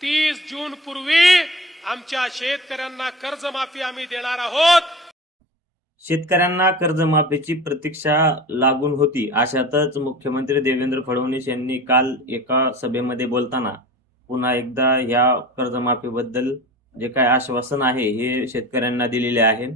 30 जून पूर्वी आमच्या शेतकऱ्यांना कर्जमाफी आम्ही देणार आहोत। शेतकऱ्यांना कर्जमाफीची प्रतीक्षा लागून होती अशातच मुख्यमंत्री देवेंद्र फडणवीस यांनी काल एका सभेमध्ये बोलताना पुन्हा एकदा या कर्जमाफीबद्दल जे काय आश्वासन आहे हे शेतकऱ्यांना दिलेले आहे।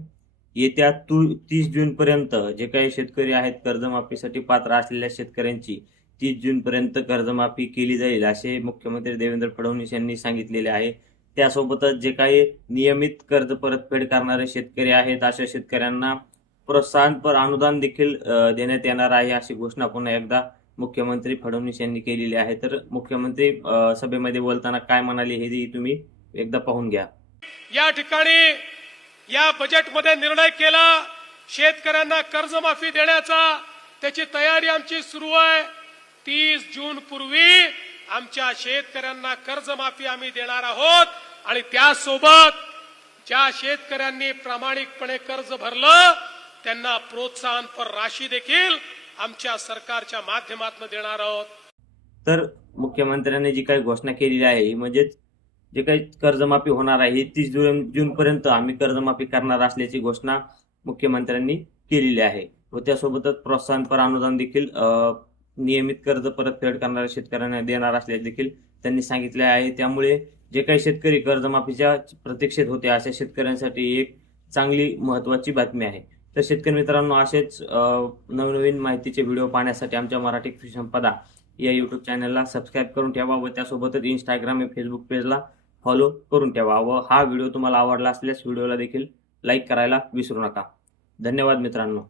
येत्या 30 जूनपर्यंत जे काही शेतकरी आहेत कर्जमाफीसाठी पात्र असलेल्या शेतकऱ्यांची 30 जूनपर्यंत कर्जमाफी केली जाईल असे मुख्यमंत्री देवेंद्र फडणवीस यांनी सांगितलेले आहे। त्यासोबतच जे काही नियमित कर्ज परतफेड करणारे शेतकरी आहेत अशा शेतकऱ्यांना प्रोत्साहनपर अनुदान देखील देण्यात येणार आहे अशी घोषणा पुन्हा एकदा मुख्यमंत्री फडणवीस यांनी केलेली आहे। तर मुख्यमंत्री सभेमध्ये बोलताना काय म्हणाले हे तुम्ही एकदा पाहून घ्या। या ठिकाणी या बजेटमध्ये निर्णय केला शेतकऱ्यांना कर्जमाफी देण्याचा, त्याची तयारी आमची सुरू आहे। 30 जून पूर्वी आमच्या शेतकऱ्यांना कर्जमाफी आम्ही देणार आहोत आणि त्यासोबत ज्या शेतकऱ्यांनी प्रामाणिकपणे कर्ज भरलं त्यांना प्रोत्साहनपर राशी देखील आमच्या सरकारच्या माध्यमातून देणार आहोत। तर मुख्यमंत्र्यांनी जी काही घोषणा केलेली आहे म्हणजे जे काही कर्जमाफी होणार आहे 30 जूनपर्यंत आम्ही कर्जमाफी करणार असल्याची घोषणा मुख्यमंत्र्यांनी केलेली आहे व त्यासोबतच प्रोत्साहनपर अनुदान देखील नियमित कर्ज परतफेड करणाऱ्या शेतकऱ्यांना देणार असल्याचे देखील त्यांनी सांगितले आहे। त्यामुळे जे काही शेतकरी कर्जमाफीच्या प्रतीक्षेत होते अशा शेतकऱ्यांसाठी एक चांगली महत्त्वाची बातमी आहे। तर शेतकरी मित्रांनो असेच नवनवीन माहितीचे व्हिडिओ पाहण्यासाठी आमच्या मराठी कृषी संपदा या यूट्यूब चॅनलला सबस्क्राईब करून ठेवा व त्यासोबतच इंस्टाग्राम व फेसबुक पेजला फॉलो करून ठेवा व हा व्हिडिओ तुम्हाला आवडला असल्यास व्हिडिओला देखील लाईक करायला विसरू नका। धन्यवाद मित्रांनो।